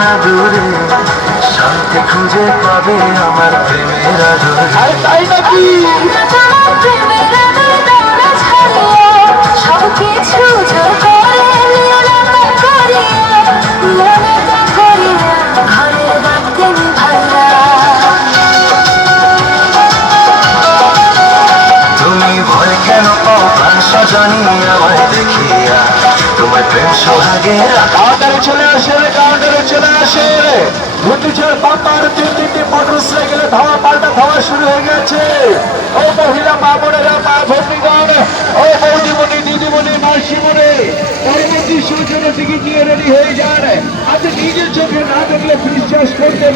না দূরে, শান্তি খুঁজে পাবে আমার প্রেমের আদরে। তাই নাকি সবকিছু জোর করে ঘরের বাড়তে ভাইয়া। তুমি ভয় কেন পাও প্রাণ সজনী আমায় দেখিয়া, তোমার প্রেম সোহাগে কাউন্টারে চলে আসে রে, কাউন্টারে চলে আসে রে। ভুতিঝড় পাপার তিনটি মোটরসাইকেলে ধাওয়া পাল্টা ধাওয়া শুরু হয়ে গেছে। ও মহিলা মা বোনেরা, মা ভগ্নীগণ, ও বৌদিমণি, দিদিমণি, মাসিমণি, পরবর্তী সূচনা টিকিট নিয়ে রেডি হয়ে যান। আপনি নিজের চোখে না দেখলে বিশ্বাস করতে